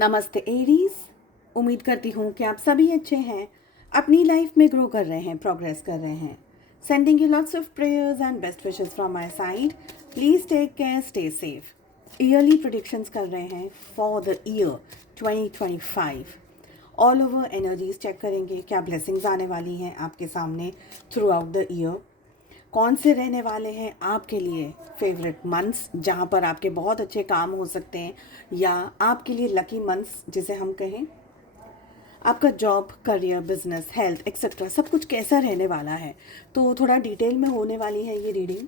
नमस्ते एरीज। उम्मीद करती हूँ कि आप सभी अच्छे हैं, अपनी लाइफ में ग्रो कर रहे हैं, प्रोग्रेस कर रहे हैं। Sending you lots of prayers and best wishes from my side. Please take care, stay safe. Yearly predictions कर रहे हैं for the year 2025। All over energies check करेंगे, क्या ब्लेसिंग्स आने वाली हैं आपके सामने थ्रू आउट द ईयर। कौन से रहने वाले हैं आपके लिए फेवरेट मंथ्स, जहाँ पर आपके बहुत अच्छे काम हो सकते हैं, या आपके लिए लकी मंथ्स जिसे हम कहें। आपका job, career, business, health etcetera सब कुछ कैसा रहने वाला है, तो थोड़ा डिटेल में होने वाली है ये रीडिंग।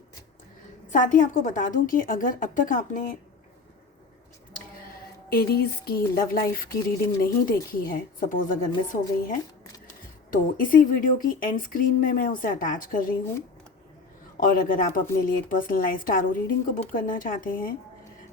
साथ ही आपको बता दूं कि अगर अब तक आपने एरीज की लव लाइफ की रीडिंग नहीं देखी है, सपोज अगर मिस हो गई है, तो इसी वीडियो की एंड स्क्रीन में मैं उसे अटैच कर रही हूँ। और अगर आप अपने लिए एक पर्सनलाइज्ड टारो रीडिंग को बुक करना चाहते हैं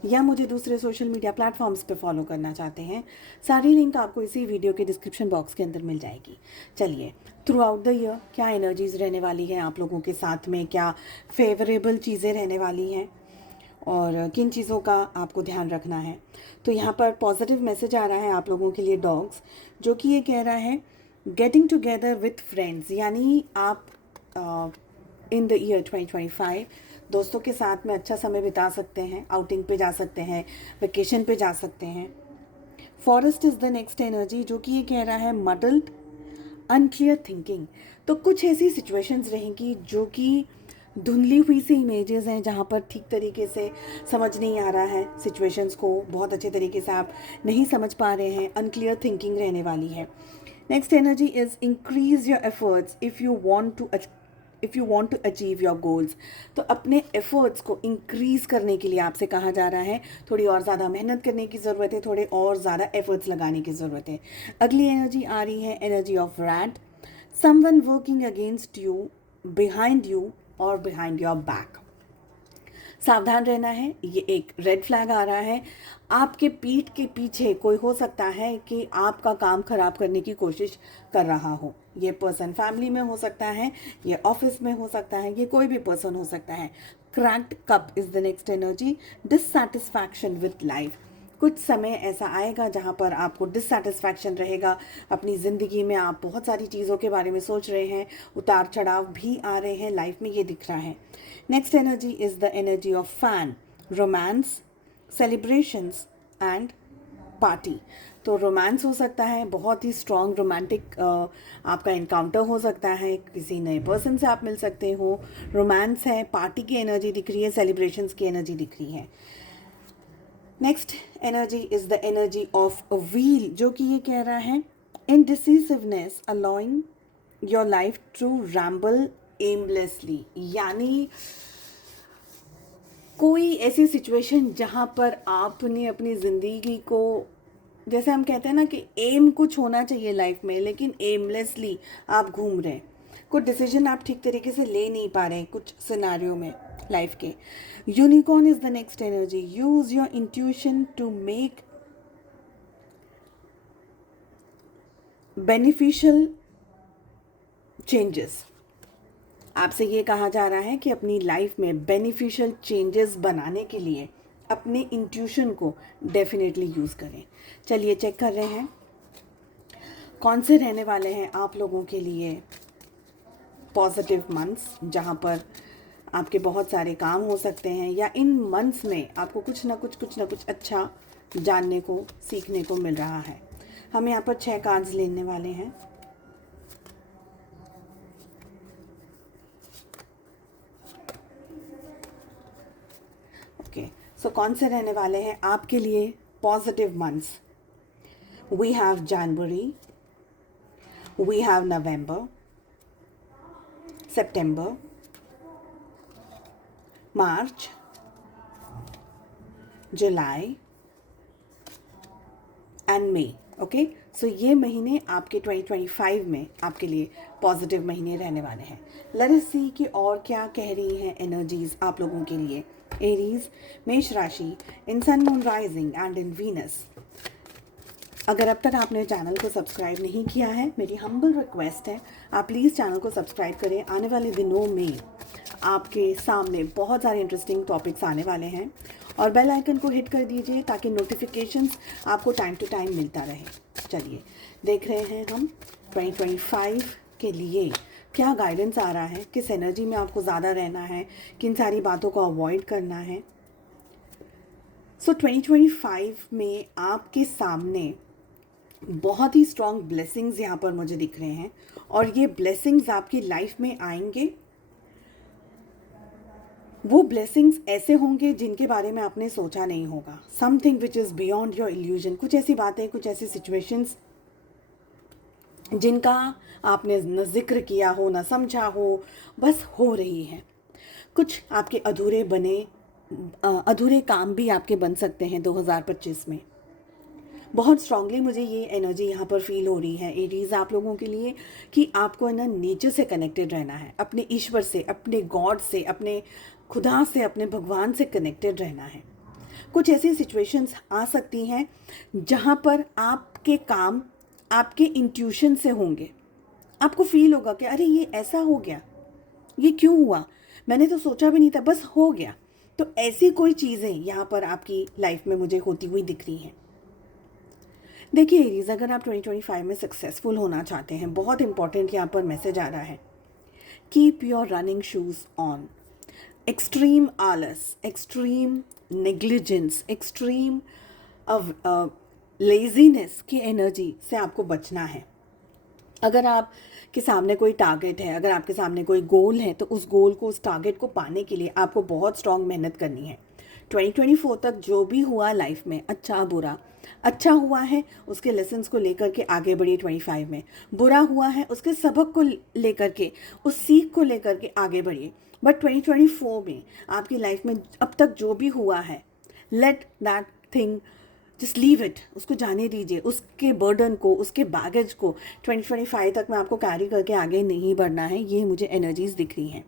या मुझे दूसरे सोशल मीडिया प्लेटफॉर्म्स पे फॉलो करना चाहते हैं, सारी लिंक आपको इसी वीडियो के डिस्क्रिप्शन बॉक्स के अंदर मिल जाएगी। चलिए, थ्रू आउट द ईयर क्या एनर्जीज रहने वाली हैं आप लोगों के साथ में, क्या फेवरेबल चीज़ें रहने वाली हैं और किन चीज़ों का आपको ध्यान रखना है। तो यहाँ पर पॉजिटिव मैसेज आ रहा है आप लोगों के लिए डॉग्स, जो कि ये कह रहा है गेटिंग टुगेदर विथ फ्रेंड्स, यानी आप इन द ईयर 2025 दोस्तों के साथ में अच्छा समय बिता सकते हैं, आउटिंग पे जा सकते हैं, वेकेशन पे जा सकते हैं। Forest is the next energy, जो कि ये कह रहा है मडल्ड अनक्लियर थिंकिंग। तो कुछ ऐसी सिचुएशंस रहेंगी जो कि धुंधली हुई सी इमेजेस हैं, जहाँ पर ठीक तरीके से समझ नहीं आ रहा है, सिचुएशंस को बहुत अच्छे तरीके से आप नहीं समझ पा रहे हैं, अनक्लियर थिंकिंग रहने वाली है। Next energy is increase your efforts if you want to achieve your goals. तो अपने एफर्ट्स को इंक्रीज़ करने के लिए आपसे कहा जा रहा है थोड़ी और ज़्यादा मेहनत करने की ज़रूरत है, थोड़े और ज़्यादा एफर्ट्स लगाने की ज़रूरत है। अगली एनर्जी आ रही है energy of rat, someone working against you, behind you और बिहाइंड योर बैक। सावधान रहना है, ये एक रेड फ्लैग आ रहा है। आपके पीठ के पीछे कोई हो सकता है कि आपका काम खराब करने की कोशिश कर रहा हो। ये पर्सन फैमिली में हो सकता है, ये ऑफिस में हो सकता है, ये कोई भी पर्सन हो सकता है। Cracked cup is the next energy, dissatisfaction with life. कुछ समय ऐसा आएगा जहाँ पर आपको डिससैटिस्फैक्शन रहेगा अपनी ज़िंदगी में। आप बहुत सारी चीज़ों के बारे में सोच रहे हैं, उतार चढ़ाव भी आ रहे हैं लाइफ में, ये दिख रहा है। Next energy is the energy of fan, romance, celebrations and party. तो रोमांस हो सकता है, बहुत ही स्ट्रॉन्ग रोमांटिक आपका इनकाउंटर हो सकता है, किसी नए पर्सन से आप मिल सकते हो। रोमांस है, पार्टी की एनर्जी दिख रही है, सेलिब्रेशंस की एनर्जी दिख रही है। Next energy is the energy of wheel, जो कि ये कह रहा है indecisiveness, allowing your life to ramble aimlessly. यानी कोई ऐसी सिचुएशन जहाँ पर आपने अपनी ज़िंदगी को, जैसे हम कहते हैं ना कि एम कुछ होना चाहिए लाइफ में, लेकिन एमलेसली आप घूम रहे हैं। कुछ डिसीजन आप ठीक तरीके से ले नहीं पा रहे हैं कुछ सिनारियो में लाइफ के। Unicorn is the next energy, use your intuition to make beneficial changes. आपसे ये कहा जा रहा है कि अपनी लाइफ में बेनिफिशियल चेंजेस बनाने के लिए अपने इंट्यूशन को डेफिनेटली यूज़ करें। चलिए चेक कर रहे हैं कौन से रहने वाले हैं आप लोगों के लिए पॉजिटिव मंथ्स, जहाँ पर आपके बहुत सारे काम हो सकते हैं, या इन मंथ्स में आपको कुछ ना कुछ अच्छा जानने को, सीखने को मिल रहा है। हम यहाँ पर 6 कार्ड्स लेने वाले हैं। ओके, सो कौन से रहने वाले हैं आपके लिए positive months. We have January, we have November, September, March, July and May. Okay, so ये महीने आपके 2025 में आपके लिए पॉजिटिव महीने रहने वाले हैं। लेट अस सी कि और क्या कह रही हैं एनर्जीज आप लोगों के लिए। एरीज, मेष राशि, in sun, moon, rising and in Venus. अगर अब तक आपने चैनल को सब्सक्राइब नहीं किया है, मेरी हम्बल रिक्वेस्ट है आप प्लीज़ चैनल को सब्सक्राइब करें। आने वाले दिनों में आपके सामने बहुत सारे इंटरेस्टिंग टॉपिक्स आने वाले हैं और बेल आइकन को हिट कर दीजिए ताकि नोटिफिकेशंस आपको टाइम टू टाइम मिलता रहे। चलिए देख रहे हैं हम 2025 के लिए क्या गाइडेंस आ रहा है, किस एनर्जी में आपको ज़्यादा रहना है, किन सारी बातों को अवॉइड करना है। सो 2025 में आपके सामने बहुत ही स्ट्रॉन्ग ब्लेसिंग्स यहाँ पर मुझे दिख रहे हैं और ये ब्लेसिंग्स आपकी लाइफ में आएंगे। वो ब्लेसिंग्स ऐसे होंगे जिनके बारे में आपने सोचा नहीं होगा। Something which is beyond your illusion. कुछ ऐसी बातें, कुछ ऐसी सिचुएशंस जिनका आपने न जिक्र किया हो, न समझा हो, बस हो रही है। कुछ आपके अधूरे काम भी आपके बन सकते हैं 2025 में। बहुत स्ट्रांगली मुझे ये एनर्जी यहाँ पर फील हो रही है एरीज आप लोगों के लिए कि आपको है ना नेचर से कनेक्टेड रहना है, अपने ईश्वर से, अपने गॉड से, अपने खुदा से, अपने भगवान से कनेक्टेड रहना है। कुछ ऐसी सिचुएशंस आ सकती हैं जहाँ पर आपके काम आपके इंट्यूशन से होंगे। आपको फील होगा कि अरे ये ऐसा हो गया, ये क्यों हुआ, मैंने तो सोचा भी नहीं था, बस हो गया। तो ऐसी कोई चीज़ें यहाँ पर आपकी लाइफ में मुझे होती हुई दिख रही हैं। देखिए एरीज, अगर आप 2025 में सक्सेसफुल होना चाहते हैं, बहुत इंपॉर्टेंट यहाँ पर मैसेज आ रहा है, keep your running shoes on. Extreme आलस, एक्सट्रीम नेग्लिजेंस, एक्सट्रीम लेजीनेस की एनर्जी से आपको बचना है। अगर आप के सामने कोई टारगेट है, अगर आपके सामने कोई गोल है, तो उस गोल को, उस टारगेट को पाने के लिए आपको बहुत स्ट्रांग मेहनत करनी है। 2024 तक जो भी हुआ लाइफ में, अच्छा बुरा, अच्छा हुआ है उसके लेसन्स को लेकर के आगे बढ़िए 25 में, बुरा हुआ है उसके सबक को लेकर के, उस सीख को लेकर के आगे बढ़िए। बट 2024 में आपकी लाइफ में अब तक जो भी हुआ है, let that thing, just leave it, उसको जाने दीजिए। उसके बर्डन को, उसके बैगेज को 2025 तक में आपको कैरी करके आगे नहीं बढ़ना है। ये मुझे एनर्जीज दिख रही हैं।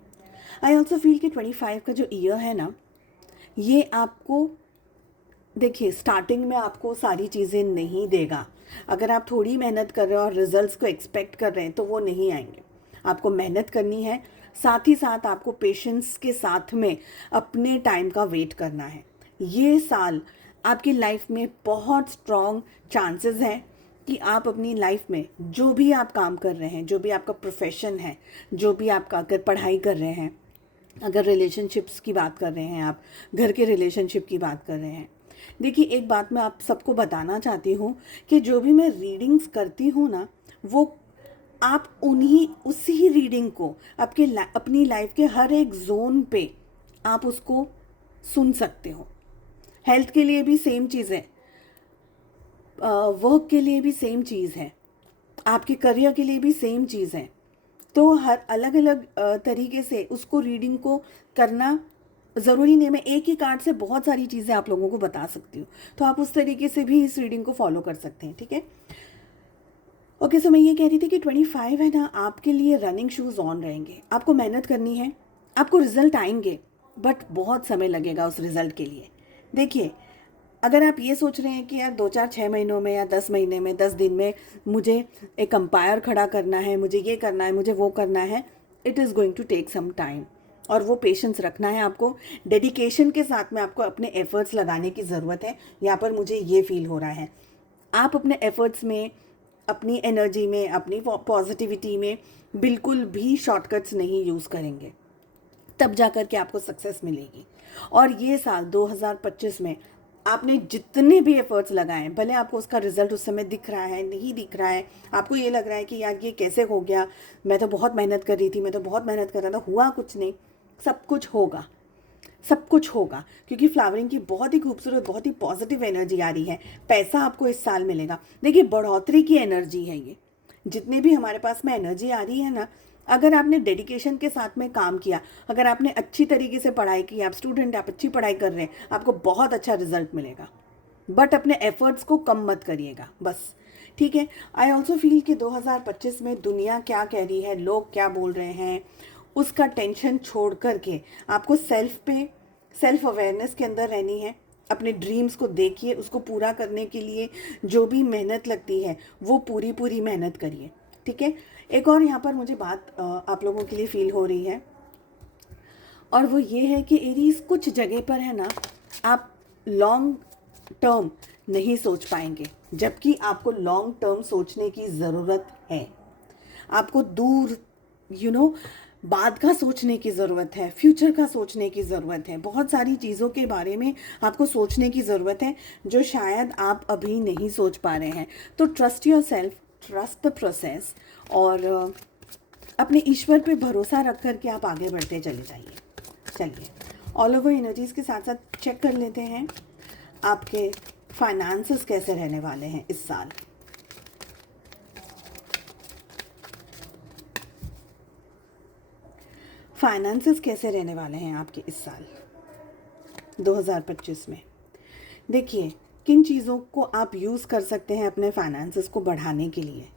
आई ऑल्सो फील कि 25 का जो ईयर है ना, ये आपको, देखिए स्टार्टिंग में आपको सारी चीज़ें नहीं देगा। अगर आप थोड़ी मेहनत कर रहे हो और रिजल्ट्स को एक्सपेक्ट कर रहे हैं तो वो नहीं आएंगे। आपको मेहनत करनी है, साथ ही साथ आपको पेशेंस के साथ में अपने टाइम का वेट करना है। ये साल आपकी लाइफ में बहुत स्ट्रॉन्ग चांसेस हैं कि आप अपनी लाइफ में जो भी आप काम कर रहे हैं, जो भी आपका प्रोफेशन है, जो भी आपका अगर पढ़ाई कर रहे हैं, अगर रिलेशनशिप्स की बात कर रहे हैं, आप घर के रिलेशनशिप की बात कर रहे हैं। देखिए एक बात मैं आप सबको बताना चाहती हूँ कि जो भी मैं रीडिंग्स करती हूँ ना, वो आप उसी रीडिंग को अपनी लाइफ के हर एक जोन पे आप उसको सुन सकते हो। हेल्थ के लिए भी सेम चीज़ है, वर्क के लिए भी सेम चीज़ है, आपके करियर के लिए भी सेम चीज़ है। तो हर अलग अलग तरीके से उसको रीडिंग को करना ज़रूरी नहीं। मैं एक ही कार्ड से बहुत सारी चीज़ें आप लोगों को बता सकती हूँ, तो आप उस तरीके से भी इस रीडिंग को फॉलो कर सकते हैं, ठीक है। ओके, सो मैं ये कह रही थी कि 25 है ना, आपके लिए रनिंग शूज़ ऑन रहेंगे। आपको मेहनत करनी है, आपको रिजल्ट आएंगे, बट बहुत समय लगेगा उस रिजल्ट के लिए। देखिए अगर आप ये सोच रहे हैं कि यार 2-4-6 महीनों में या 10 महीने में, 10 दिन में मुझे एक अंपायर खड़ा करना है, मुझे ये करना है, मुझे वो करना है, it is going to take some time. और वो पेशेंस रखना है आपको, डेडिकेशन के साथ में आपको अपने एफर्ट्स लगाने की ज़रूरत है। यहाँ पर मुझे ये फील हो रहा है आप अपने एफर्ट्स में, अपनी एनर्जी में, अपनी पॉजिटिविटी में बिल्कुल भी शॉर्टकट्स नहीं यूज़ करेंगे, तब जाकर के आपको सक्सेस मिलेगी। और ये साल 2025 में आपने जितने भी एफर्ट्स लगाए, भले आपको उसका रिजल्ट उस समय दिख रहा है, नहीं दिख रहा है, आपको ये लग रहा है कि यार ये कैसे हो गया, मैं तो बहुत मेहनत कर रही थी, मैं तो बहुत मेहनत कर रहा था, हुआ कुछ नहीं, सब कुछ होगा, सब कुछ होगा। क्योंकि फ्लावरिंग की बहुत ही खूबसूरत, बहुत ही पॉजिटिव एनर्जी आ रही है। पैसा आपको इस साल मिलेगा। देखिए बढ़ोतरी की एनर्जी है ये। जितने भी हमारे पास में एनर्जी आ रही है ना, अगर आपने डेडिकेशन के साथ में काम किया, अगर आपने अच्छी तरीके से पढ़ाई की, आप स्टूडेंट, आप अच्छी पढ़ाई कर रहे हैं, आपको बहुत अच्छा रिजल्ट मिलेगा। बट अपने एफर्ट्स को कम मत करिएगा बस, ठीक है। आई ऑल्सो फील कि 2025 में दुनिया क्या कह रही है, लोग क्या बोल रहे हैं, उसका टेंशन छोड़ करके आपको सेल्फ अवेयरनेस के अंदर रहनी है। अपने ड्रीम्स को देखिए, उसको पूरा करने के लिए जो भी मेहनत लगती है वो पूरी मेहनत करिए, ठीक है। एक और यहाँ पर मुझे बात आप लोगों के लिए फील हो रही है, और वो ये है कि एरीज कुछ जगह पर है ना, आप लॉन्ग टर्म नहीं सोच पाएंगे, जबकि आपको लॉन्ग टर्म सोचने की ज़रूरत है। आपको दूर बाद का सोचने की ज़रूरत है, फ्यूचर का सोचने की ज़रूरत है, बहुत सारी चीज़ों के बारे में आपको सोचने की ज़रूरत है जो शायद आप अभी नहीं सोच पा रहे हैं। तो trust your self, trust the process, और अपने ईश्वर पे भरोसा रख कर के आप आगे बढ़ते चले जाइए। चलिए ऑल ओवर एनर्जीज़ के साथ साथ चेक कर लेते हैं आपके फाइनेंसेस कैसे रहने वाले हैं इस साल। फाइनेंसेस कैसे रहने वाले हैं आपके इस साल 2025 में। देखिए किन चीज़ों को आप यूज़ कर सकते हैं अपने फाइनेंसेस को बढ़ाने के लिए।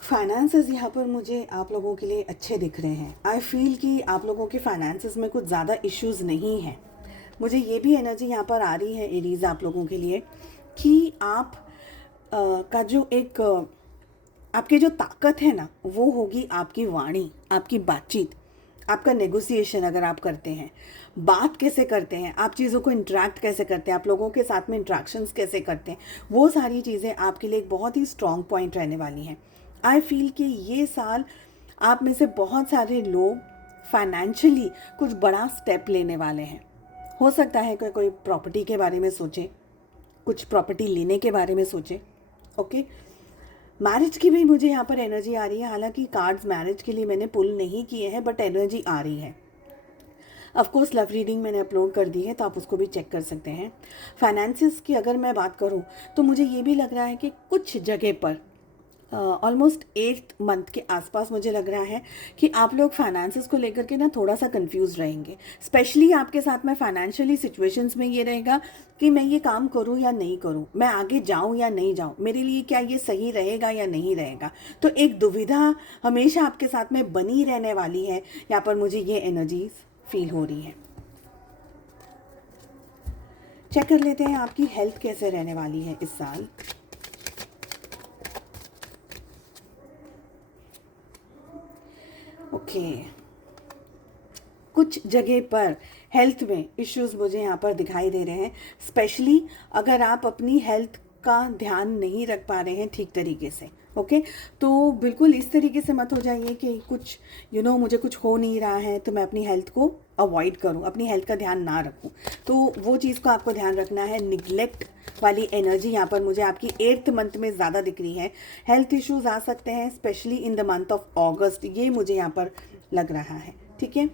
फाइनेंसेस यहाँ पर मुझे आप लोगों के लिए अच्छे दिख रहे हैं। आई फील कि आप लोगों के फाइनेंसेस में कुछ ज़्यादा इश्यूज़ नहीं हैं। मुझे ये भी एनर्जी यहाँ पर आ रही है एरीज आप लोगों के लिए कि आप का जो एक आपकी जो ताकत है ना, वो होगी आपकी वाणी, आपकी बातचीत, आपका नेगोशिएशन। अगर आप करते हैं, बात कैसे करते हैं, आप चीज़ों को इंटरेक्ट कैसे करते हैं, आप लोगों के साथ में इंट्रैक्शंस कैसे करते हैं, वो सारी चीज़ें आपके लिए एक बहुत ही स्ट्रॉन्ग पॉइंट रहने वाली हैं। आई फील कि ये साल आप में से बहुत सारे लोग फाइनेंशियली कुछ बड़ा स्टेप लेने वाले हैं। हो सकता है कि कोई प्रॉपर्टी के बारे में सोचें, कुछ प्रॉपर्टी लेने के बारे में सोचें। ओके, मैरिज की भी मुझे यहाँ पर एनर्जी आ रही है। हालांकि कार्ड्स मैरिज के लिए मैंने पुल नहीं किए हैं, बट एनर्जी आ रही है। ऑफ कोर्स लव रीडिंग मैंने अपलोड कर दी है, तो आप उसको भी चेक कर सकते हैं। फाइनेंसिस की अगर मैं बात करूँ तो मुझे ये भी लग रहा है कि कुछ जगह पर ऑलमोस्ट 8th मंथ के आसपास मुझे लग रहा है कि आप लोग फाइनेंसेस को लेकर के ना थोड़ा सा कंफ्यूज रहेंगे। स्पेशली आपके साथ में फाइनेंशियली सिचुएशंस में ये रहेगा कि मैं ये काम करूँ या नहीं करूँ, मैं आगे जाऊँ या नहीं जाऊँ, मेरे लिए क्या ये सही रहेगा या नहीं रहेगा। तो एक दुविधा हमेशा आपके साथ में बनी रहने वाली है। यहाँ पर मुझे ये एनर्जीज फील हो रही है। चेक कर लेते हैं आपकी हेल्थ कैसे रहने वाली है इस साल। ओके, कुछ जगह पर हेल्थ में इश्यूज मुझे यहाँ पर दिखाई दे रहे हैं। स्पेशली अगर आप अपनी हेल्थ का ध्यान नहीं रख पा रहे हैं ठीक तरीके से। ओके, तो बिल्कुल इस तरीके से मत हो जाइए कि कुछ मुझे कुछ हो नहीं रहा है तो मैं अपनी हेल्थ को अवॉइड करूं, अपनी हेल्थ का ध्यान ना रखूं। तो वो चीज़ को आपको ध्यान रखना है। निगलेक्ट वाली एनर्जी यहाँ पर मुझे आपकी 8th मंथ में ज़्यादा दिख रही है। हेल्थ इश्यूज आ सकते हैं specially in the month of अगस्त, ये मुझे यहाँ पर लग रहा है। ठीक है,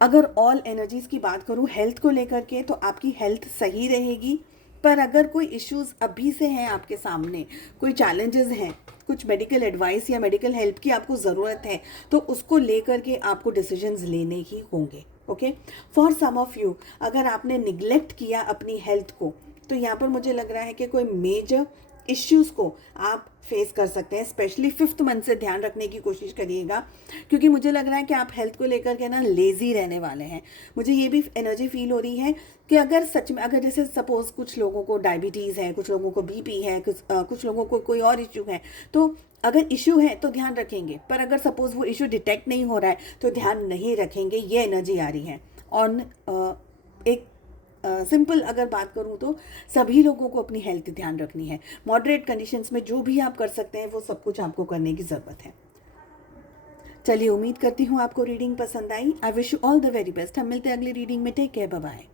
अगर ऑल एनर्जीज़ की बात करूँ हेल्थ को लेकर के, तो आपकी हेल्थ सही रहेगी। पर अगर कोई इश्यूज अभी से हैं आपके सामने, कोई चैलेंजेस हैं, कुछ मेडिकल एडवाइस या मेडिकल हेल्प की आपको ज़रूरत है, तो उसको लेकर के आपको डिसीजंस लेने ही होंगे। Okay, for some of you अगर आपने निगलेक्ट किया अपनी हेल्थ को, तो यहाँ पर मुझे लग रहा है कि कोई मेजर इश्यूज़ को आप फेस कर सकते हैं। स्पेशली 5th मंथ से ध्यान रखने की कोशिश करिएगा, क्योंकि मुझे लग रहा है कि आप हेल्थ को लेकर के ना लेज़ी रहने वाले हैं। मुझे ये भी एनर्जी फील हो रही है कि अगर सच में, अगर जैसे सपोज़ कुछ लोगों को डायबिटीज़ है, कुछ लोगों को बीपी है, कुछ लोगों को कोई और इश्यू है, तो अगर इश्यू है तो ध्यान रखेंगे। पर अगर सपोज़ वो इश्यू डिटेक्ट नहीं हो रहा है तो ध्यान नहीं रखेंगे। ये एनर्जी आ रही है। और एक सिंपल अगर बात करूं तो सभी लोगों को अपनी हेल्थ ध्यान रखनी है। मॉडरेट कंडीशंस में जो भी आप कर सकते हैं वो सब कुछ आपको करने की ज़रूरत है। चलिए, उम्मीद करती हूँ आपको रीडिंग पसंद आई। I wish you all the very best. हम मिलते हैं अगली रीडिंग में। Take care, bye bye.